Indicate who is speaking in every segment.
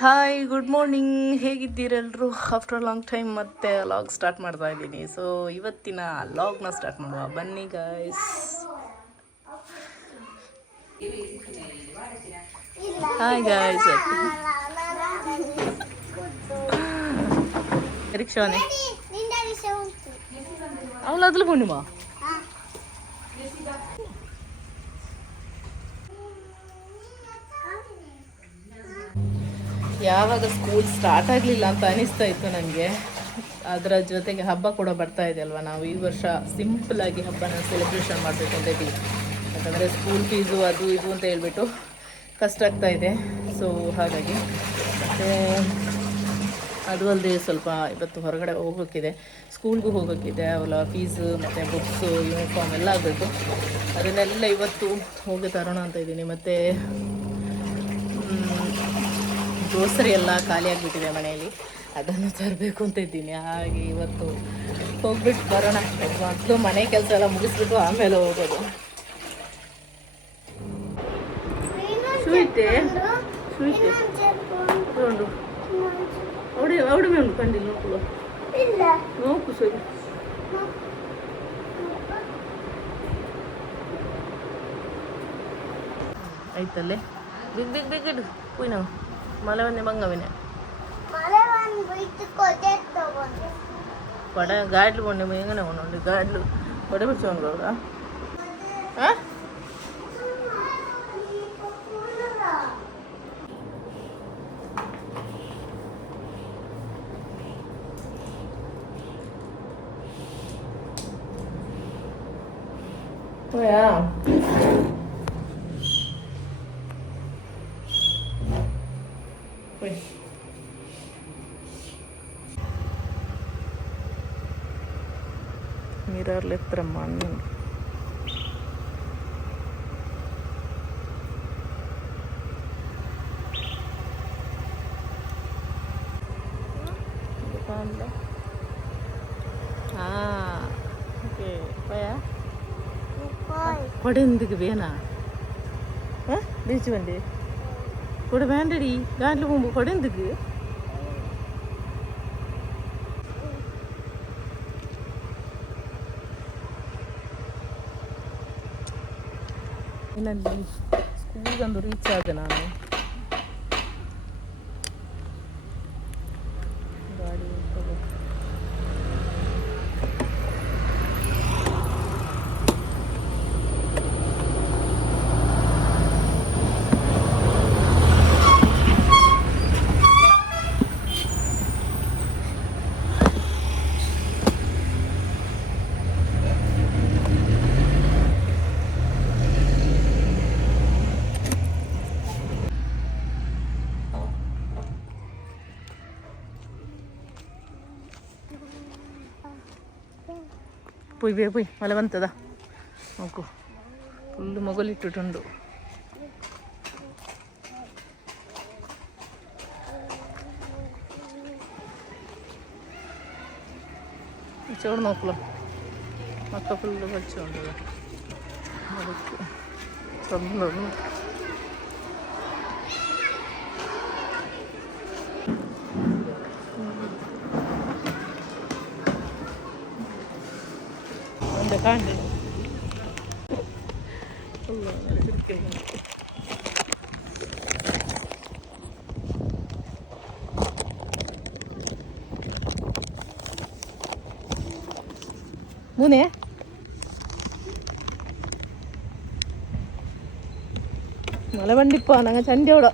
Speaker 1: Hi good morning ಹೇಗಿದ್ದೀರೆಲ್ಲರೂ after long time ಮತ್ತೆ log start ಮಾಡ್ತಾ ಇದ್ದೀನಿ. ಸೊ ಇವತ್ತಿನ ಲಾಗ್ನ ಸ್ಟಾರ್ಟ್ ಮಾಡುವ. ಬನ್ನಿ ಗಾಯ್ಸ್ ಹಾಯ್ ಗಾಯ್ಸ್ ರಿಕ್ಷಾನೆ ಅವಳು ಅದ್ಲು ಯಾವಾಗ ಸ್ಕೂಲ್ ಸ್ಟಾರ್ಟ್ ಆಗಲಿಲ್ಲ ಅಂತ ಅನಿಸ್ತಾ ಇತ್ತು ನನಗೆ. ಅದರ ಜೊತೆಗೆ ಹಬ್ಬ ಕೂಡ ಬರ್ತಾ ಇದೆ ಅಲ್ವಾ? ನಾವು ಈ ವರ್ಷ ಸಿಂಪಲ್ ಆಗಿ ಹಬ್ಬನ ಸೆಲೆಬ್ರೇಷನ್ ಮಾಡಬೇಕು ಅಂತ ಇದ್ದೀವಿ ಯಾಕಂದರೆ ಸ್ಕೂಲ್ ಫೀಸು ಅದು ಇದು ಅಂತ ಹೇಳ್ಬಿಟ್ಟು ಕಷ್ಟ ಆಗ್ತಾ ಇದೆ. ಸೊ ಹಾಗಾಗಿ ಮತ್ತು ಅದು ಅಲ್ಲದೆ ಸ್ವಲ್ಪ ಇವತ್ತು ಹೊರಗಡೆ ಹೋಗೋಕ್ಕಿದೆ. ಸ್ಕೂಲ್ಗೂ ಹೋಗೋಕ್ಕಿದೆ. ಅವಳ ಫೀಸು ಮತ್ತು ಬುಕ್ಸು ಯೂನಿಫಾರ್ಮ್ ಎಲ್ಲ ಆಗಬೇಕು. ಅದನ್ನೆಲ್ಲ ಇವತ್ತು ಹೋಗಿ ತರೋಣ ಅಂತ ಇದ್ದೀನಿ. ಮತ್ತು ಗ್ರೋಸರಿ ಎಲ್ಲ ಖಾಲಿಯಾಗಿಬಿಟ್ಟಿದೆ ಮನೆಯಲ್ಲಿ. ಅದನ್ನು ತರಬೇಕು ಅಂತ ಇದ್ದೀನಿ. ಹಾಗೆ ಇವತ್ತು ಹೋಗ್ಬಿಟ್ಟು ಬರೋಣ. ಮೊದಲು ಮನೆ ಕೆಲಸ ಎಲ್ಲ ಮುಗಿಸ್ಬಿಟ್ಟು ಆಮೇಲೆ ಹೋಗೋದು. ಸ್ವೀಟೆ ಅವಡೆ ನೋಕು ಸರಿ ಆಯ್ತಲ್ಲೇ? ಬಿಗ್ ಬಿಗ್ ಬಿಗ್ ಇಡು. ಪುಯ್ನ ಮಲೆ ಒಂದೇ ಮಂಗವಿನೇ పడ గాడ్లు కొండి మేగానే ఉండండి గాడ్లు పడబెచ్చాను కదా పోయా செலுத்துகிற மன்னன் பாருங்க ஆ ஓகே போயா படுந்துக்கு வேணா பீச் வண்டி கூட வேண்டடி காட்டில் போகும்போது படுந்துக்கு ഇതെന്താണ് സ്കൂൾ കണ്ടു റീച്ച് ആകാനാണോ പോയി ಬೇಗ പോയി ಒಲೆ ಬಂತದ നോക്കൂ. ഫുള്ള് മുകളിട്ടിട്ടുണ്ട് ചോറ് നോക്കുള്ളൂ മൊത്തം ഫുള്ള് പഠിച്ചുകൊണ്ടത് സ്വന്തം efendi. Allah'ım Türkiye. Bu ne? மலைவண்டிப்பா நாங்கள் சண்டியோட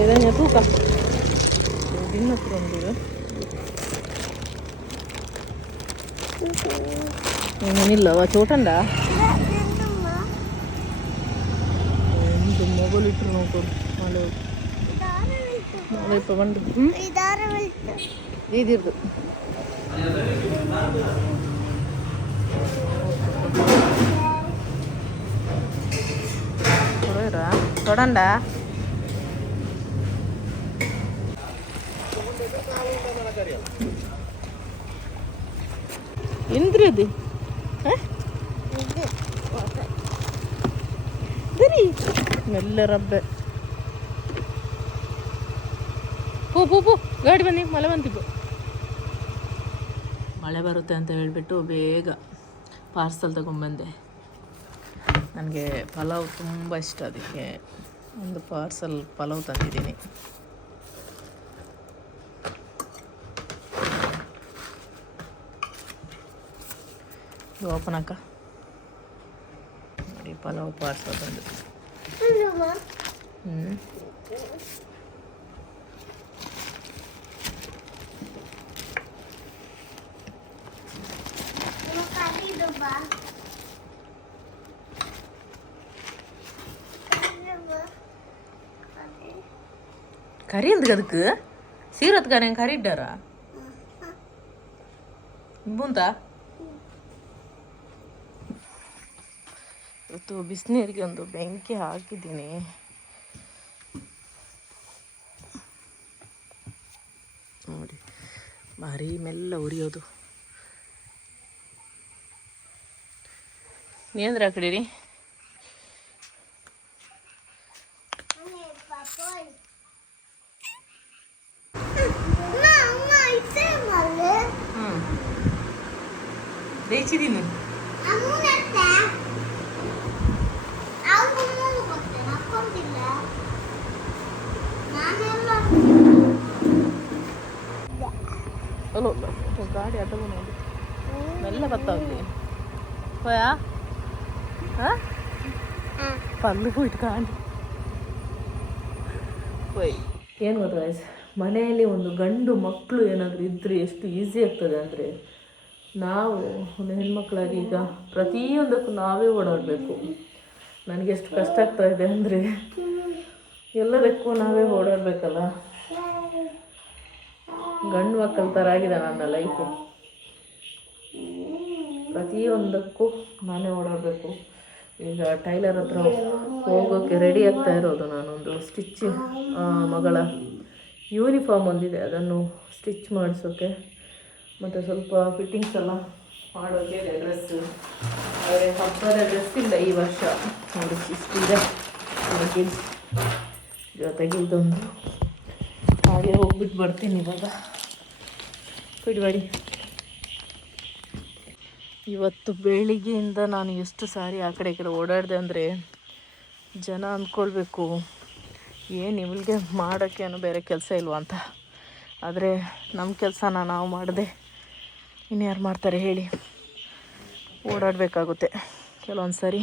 Speaker 1: இதான் தூக்கம் அப்படின்னு சொல்ல முடியும் నిల్లవా చూడండా ఎంత మొబైల్ ఇట్టు నోకరు మళ్ళీ మళ్ళీ ఇప్పుడు వండు ఇది ఇరుదు చూడరా చూడండా ಎಂದ್ರದು ಏನಿಲ್ಲ ಮೆಲ್ಲ ರಬ್ಬೆ. ಪೂ ಪೂ ಪೂ. ಗಾಡಿ ಬನ್ನಿ ಮಳೆ ಬಂತಿದ್ದು ಮಳೆ ಬರುತ್ತೆ ಅಂತ ಹೇಳಿಬಿಟ್ಟು ಬೇಗ ಪಾರ್ಸಲ್ ತಗೊಂಡ್ಬಂದೆ. ನನಗೆ ಪಲಾವ್ ತುಂಬ ಇಷ್ಟ, ಅದಕ್ಕೆ ಒಂದು ಪಾರ್ಸಲ್ ಪಲಾವ್ ತಂದಿದ್ದೀನಿ. Lo open aja. Ini pala apa? Sirat kan yang kari darah. Bunda. Hmm. ಇವತ್ತು ಬಿಸಿನೀರಿಗೆ ಒಂದು ಬೆಂಕಿ ಹಾಕಿದ್ದೀನಿ. ನೋಡಿ, ಭಾರಿ ಮೆಲ್ಲ ಉರಿಯೋದು. ನೀಂದ್ರೆ ಆ ಕಡೆ ರೀ ಹ್ಞೂ ಬೇಯಿಸಿದ್ದೀನಿ. ಗಾಡಿ ಅಡ್ಡ ನೋಡಿ. ಮೆಲ್ಲ ಹೋಯಾ ಹಾಂ ಪಲ್ಲು ಹೋಯ್ತು ಗಾಡಿ ಹೋಯ್. ಏನು ಗೊತ್ತಾ? ಮನೆಯಲ್ಲಿ ಒಂದು ಗಂಡು ಮಕ್ಕಳು ಏನಾದರೂ ಇದ್ದರೆ ಎಷ್ಟು ಈಸಿ ಆಗ್ತದೆ ಅಂದರೆ ನಾವು ಒಂದು ಹೆಣ್ಮಕ್ಳಾಗಿ ಈಗ ಪ್ರತಿಯೊಂದಕ್ಕೂ ನಾವೇ ಓಡಾಡಬೇಕು. ನನಗೆ ಎಷ್ಟು ಕಷ್ಟ ಆಗ್ತಾ ಇದೆ ಅಂದರೆ ಎಲ್ಲದಕ್ಕೂ ನಾವೇ ಓಡಾಡಬೇಕಲ್ಲ. ಗಂಡು ಮಕ್ಕಳ ಥರ ಆಗಿದೆ ನನ್ನ ಲೈಫು ಪ್ರತಿಯೊಂದಕ್ಕೂ ನಾನೇ ಓಡಾಡಬೇಕು. ಈಗ ಟೈಲರ್ ಹತ್ರ ಹೋಗೋಕ್ಕೆ ರೆಡಿ ಆಗ್ತಾ ಇರೋದು ನಾನೊಂದು ಸ್ಟಿಚ್ ಮಗಳ ಯೂನಿಫಾರ್ಮ್ ಒಂದಿದೆ. ಅದನ್ನು ಸ್ಟಿಚ್ ಮಾಡಿಸೋಕ್ಕೆ ಮತ್ತು ಸ್ವಲ್ಪ ಫಿಟ್ಟಿಂಗ್ಸ್ ಎಲ್ಲ ಮಾಡೋಕ್ಕೆ ಡ್ರೆಸ್ ಆದರೆ ಹಬ್ಬದ ಡ್ರೆಸ್ ಇಲ್ಲ ಈ ವರ್ಷ. ನೋಡಿ ಇಷ್ಟಿದೆ ಜೊತೆಗೆ ಇದೊಂದು ಹಾಗೆ ಹೋಗ್ಬಿಟ್ಟು ಬರ್ತೀನಿ ಇವಾಗ. ಬಿಡ್ಬೇಡಿ ಇವತ್ತು ಬೆಳಿಗ್ಗೆಯಿಂದ ನಾನು ಎಷ್ಟು ಸಾರಿ ಆ ಕಡೆ ಈ ಕಡೆ ಓಡಾಡಿದೆ ಅಂದರೆ ಜನ ಅಂದ್ಕೊಳ್ಬೇಕು, ಏನು ಇವಳಿಗೆ ಮಾಡೋಕ್ಕೆ ಏನೋ ಬೇರೆ ಕೆಲಸ ಇಲ್ವಾ ಅಂತ. ಆದರೆ ನಮ್ಮ ಕೆಲಸನ ನಾವು ಮಾಡಿದೆ. ಇನ್ಯಾರು ಮಾಡ್ತಾರೆ ಹೇಳಿ. ಓಡಾಡಬೇಕಾಗುತ್ತೆ. ಕೆಲವೊಂದು ಸರಿ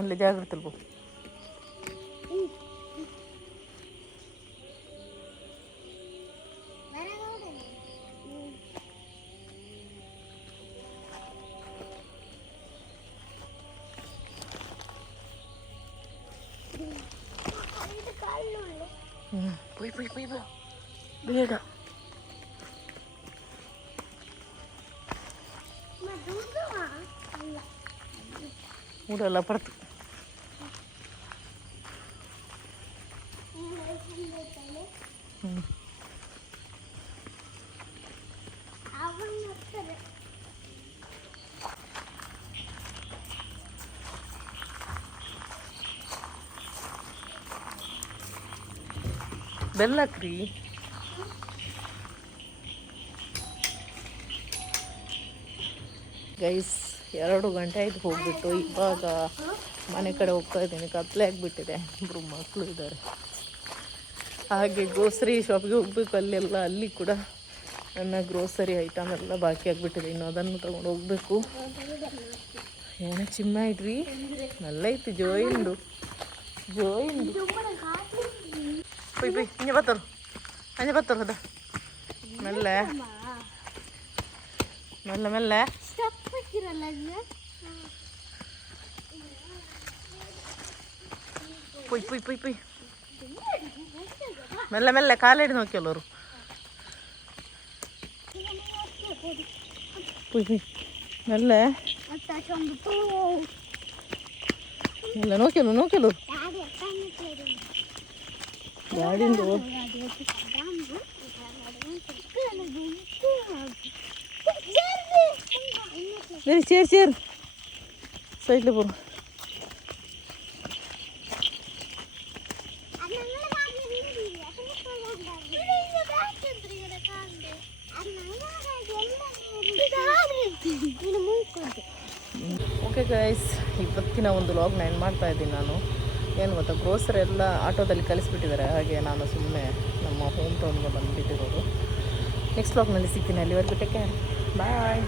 Speaker 1: നല്ല
Speaker 2: ജാഗ്രതയിൽ പോകും പോയി പോയി പോയി പോ.
Speaker 1: വീടോ ഇവിടെ അപ്പുറത്ത് ಹ್ಞೂ ಬೆಲ್ಲಕ್ರಿ ಗೈಸ್, ಎರಡು ಗಂಟೆ ಆಯ್ತು ಹೋಗ್ಬಿಟ್ಟು. ಇವಾಗ ಮನೆ ಕಡೆ ಹೋಗ್ತಾ ಇದ್ದೀನಿ. ಕತ್ಲೆ ಆಗಿಬಿಟ್ಟಿದೆ. ಇಬ್ಬರು ಮಕ್ಕಳು ಇದ್ದಾರೆ. ಹಾಗೆ ಗ್ರೋಸರಿ ಶಾಪಿಗೆ ಹೋಗ್ಬೇಕು ಅಲ್ಲೆಲ್ಲ ಅಲ್ಲಿ ಕೂಡ ನನ್ನ ಗ್ರೋಸರಿ ಐಟಮ್ ಎಲ್ಲ ಬಾಕಿ ಆಗಿಬಿಟ್ಟಿದೆ ಇನ್ನು ಅದನ್ನು ತಗೊಂಡು ಹೋಗಬೇಕು ಏನೇ ಚಿಮ್ಮ ಇಡ್ರಿ ನಲ್ಲ ಐತಿ ಜೋಯಿಂದು ಜೋಯಿಂದು ಪೊಯ್ ಪೊಯ್ ಹಿಂಗೆ ಬತ್ತರು ಹಂಗೆ ಬತ್ತರು ಅದ ಮೆಲ್ಲೆ ಮೆಲ್ಲ ಮೆಲ್ಲೆ
Speaker 2: ಸ್ಟಪ್ ಹಾಕಿರಲ್ಲ
Speaker 1: ಪುಯ್ ಪುಯ್ ಪುಯ್ ಪುಯ್ മെല്ലെ മെല്ലെ കാലടി നോക്കിയല്ലോ മെല്ലെ. മെല്ലെ. നോക്കിയല്ലോ നോക്കിയല്ലോ ഡാഡി ശരി ശരി ശരി സൈഡിൽ പോകും ಓಕೆ ಗೈಸ್ ಇವತ್ತಿನ ಒಂದು ಲಾಗ್ ನಾನು ಮಾಡ್ತಾ ಇದ್ದೀನಿ ನಾನು? ಏನು ಗೊತ್ತಾ ಗ್ರೋಸರಿ ಎಲ್ಲ ಆಟೋದಲ್ಲಿ ಕಲಿಸ್ಬಿಟ್ಟಿದ್ದಾರೆ. ಹಾಗೆ ನಾನು ಸುಮ್ಮನೆ ನಮ್ಮ ಹೋಮ್ ಟೌನ್ಗೆ ಬಂದುಬಿಟ್ಟಿರೋದು. ನೆಕ್ಸ್ಟ್ ಲಾಗ್ನಲ್ಲಿ ಸಿಗ್ತೀನಿ ಅಲ್ಲಿವರೆಗೂ. Take care bye